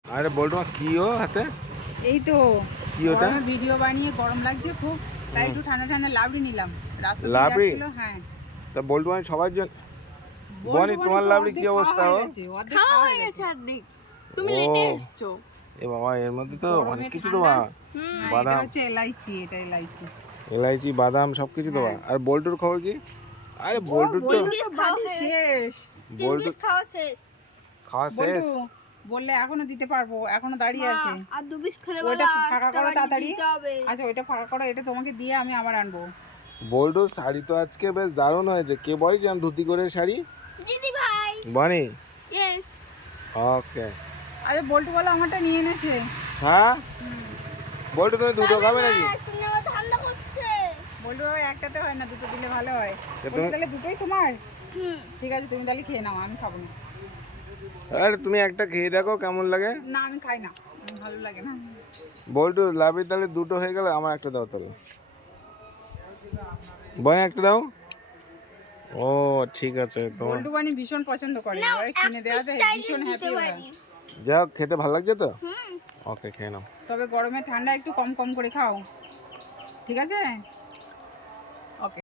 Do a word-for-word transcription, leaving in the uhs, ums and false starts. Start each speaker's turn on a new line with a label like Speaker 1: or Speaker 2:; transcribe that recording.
Speaker 1: আরে বলতো কি ও হাতে?
Speaker 2: এই তো
Speaker 1: কি ওটা?
Speaker 2: গরমে ভিডিও বানিয়ে গরম লাগছে খুব, তাই একটু ঠান্ডা ঠান্ডা লাবড়ি নিলাম। রাস্তা দিয়ে
Speaker 1: লাবড়ি?
Speaker 2: যাচ্ছিল, হ্যাঁ।
Speaker 1: তা বলতো মানে সবার জন্য।
Speaker 2: বল্টু
Speaker 1: বনি
Speaker 2: বনি
Speaker 1: তোমার
Speaker 2: তো
Speaker 1: লাবড়ি কি
Speaker 2: অর্ধেক খাওয়া
Speaker 1: অবস্থা
Speaker 2: হয়ে
Speaker 1: ও?
Speaker 2: গেছে, অর্ধেক
Speaker 3: খাওয়া
Speaker 2: খাওয়া
Speaker 3: হয়ে
Speaker 2: হয়ে
Speaker 3: গেছে
Speaker 2: গেছে।
Speaker 3: অর্ধেক। তুমি
Speaker 1: ও
Speaker 3: লেটে এসছো।
Speaker 1: এ বাবা, এর মধ্যে তো
Speaker 2: গরমে
Speaker 1: অনেক কিছু
Speaker 2: ঠান্ডা।
Speaker 1: দেওয়া।
Speaker 3: হুম।
Speaker 2: হ্যাঁ, এটা
Speaker 1: বাদাম,
Speaker 2: হচ্ছে এলাইচি, এটা এলাইচি।
Speaker 1: এলাইচি, বাদাম সবকিছু দেওয়া।
Speaker 2: হ্যাঁ।
Speaker 1: আর বল্টুর খবর কি? আরে
Speaker 2: ও
Speaker 1: বল্টুর তো
Speaker 2: বল্টু তো
Speaker 3: পিস খাওয়া
Speaker 2: বাড়ি
Speaker 3: হয়ে
Speaker 2: শেষ।
Speaker 3: তিন
Speaker 1: বল্টু
Speaker 3: পিস খাওয়া শেষ।
Speaker 1: খাওয়া
Speaker 2: বল্টু
Speaker 1: শেষ।
Speaker 2: বললে এখনো দিতে পারবো, এখনো দাঁড়িয়ে
Speaker 3: মা
Speaker 2: আছে।
Speaker 3: আর দু পিস খেলে
Speaker 2: ওইটা
Speaker 3: বলো
Speaker 2: ফাঁকা
Speaker 3: একটা
Speaker 2: করো
Speaker 3: বাটি
Speaker 2: তাড়াতাড়ি।
Speaker 3: দিতে হবে।
Speaker 2: আচ্ছা, ওইটা ফাঁকা করো, এটা তোমাকে দিয়ে আমি আবার আনবো।
Speaker 1: বল্টুর শাড়ি তো আজকে বেশ দারুণ হয়েছে। কে বলছে আমি ধুতি করে শাড়ি?
Speaker 3: দিদি ভাই।
Speaker 1: বনি।
Speaker 3: ইয়েস।
Speaker 1: ওকে।
Speaker 2: আরে বল্টু বলো আমারটা নিয়ে এনেছে।
Speaker 1: হ্যাঁ বল্টু তুমি দুটো খাবে নাকি?
Speaker 3: সিনেমা ঠান্ডা করছে।
Speaker 2: বল্টু বাবা একটাতে হয় না, দুটো দিলে ভালো হয়।
Speaker 1: তা
Speaker 2: বল্টু
Speaker 1: তুমি-
Speaker 2: তাহলে দুটোই তোমার?
Speaker 3: হুম।
Speaker 2: ঠিক আছে, তুমি তাহলে খেয়ে নাও, আমি খাবো না।
Speaker 1: আরে তুমি একটা খেয়ে দেখো কেমন লাগে।
Speaker 2: না, আমি খাই না, আমার ভালো লাগে না।
Speaker 1: বল্টু লাভি তাহলে দুটো হয়ে গেল, আমার একটা দাও তাহলে। বনি একটা দাও। ও ঠিক আছে তোমার।
Speaker 2: বল্টু বানি ভীষণ পছন্দ করে, ওরা কিনে দেওয়া যায়, ভীষণ হ্যাপি ওরা।
Speaker 1: যাও, খেতে ভালো লাগছে তো?
Speaker 3: হুম।
Speaker 1: ওকে খেয়ে নাও।
Speaker 2: তবে গরমে ঠান্ডা একটু কম কম করে খাও, ঠিক আছে?